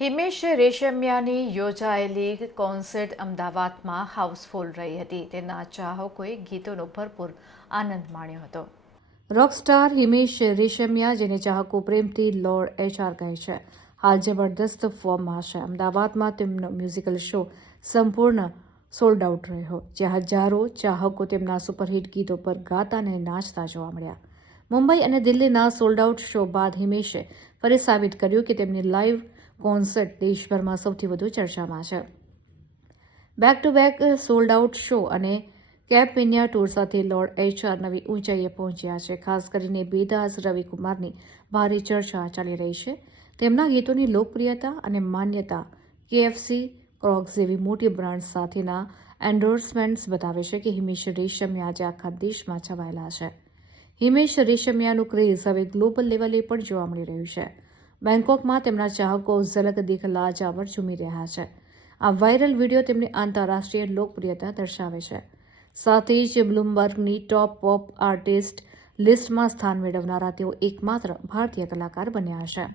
હિમેશ રેશમિયાની યોજાયેલી કોન્સર્ટ અમદાવાદમાં હાઉસફુલ રહી હતી. તેના ચાહકોએ ગીતોનો ભરપૂર આનંદ માણ્યો હતો. રોકસ્ટાર હિમેશ રેશમિયા, જેને ચાહકો પ્રેમથી લોર્ડ HR કહે છે, હાલ જબરદસ્ત ફોર્મમાં છે. અમદાવાદમાં તેમનો મ્યુઝિકલ શો સંપૂર્ણ સોલ્ડ આઉટ રહ્યો, જ્યાં હજારો ચાહકો તેમના સુપરહિટ ગીતો પર ગાતા અને નાચતા જોવા મળ્યા. મુંબઈ અને દિલ્હીના સોલ્ડ આઉટ શો બાદ હિમેશે ફરી સાબિત કર્યું કે તેમની લાઈવ કોન્સર્ટ દેશભરમાં સૌથી વધુ ચર્ચામાં છે. Back to back sold out show અને કેપ ઇન્ડિયા ટૂર સાથે લોર્ડ HR નવી ઊંચાઈએ પહોંચ્યા છે. ખાસ કરીને બેદાસ રવિકુમારની ભારે ચર્ચા ચાલી રહી છે. તેમના ગીતોની લોકપ્રિયતા અને માન્યતા KFC, ક્રોક્સ જેવી મોટી બ્રાન્ડ સાથેના એન્ડોર્સમેન્ટ્સ બતાવે છે કે હિમેશ રેશમિયા આજે આખા દેશમાં છવાયેલા છે. હિમેશ રેશમિયાનું ક્રેઝ હવે ગ્લોબલ લેવલે પણ જોવા મળી રહ્યું છે. બેંકોકમાં તેમના ચાહકો ઝલક દિખલા જાવર ઝૂમી રહ્યા છે. આ વાયરલ વિડીયો તેમની આંતરરાષ્ટ્રીય લોકપ્રિયતા દર્શાવે છે. સાથે જ બ્લૂમબર્ગની ટોપ પોપ આર્ટિસ્ટ લિસ્ટમાં સ્થાન મેળવનારા તેઓ એકમાત્ર ભારતીય કલાકાર બન્યા છે.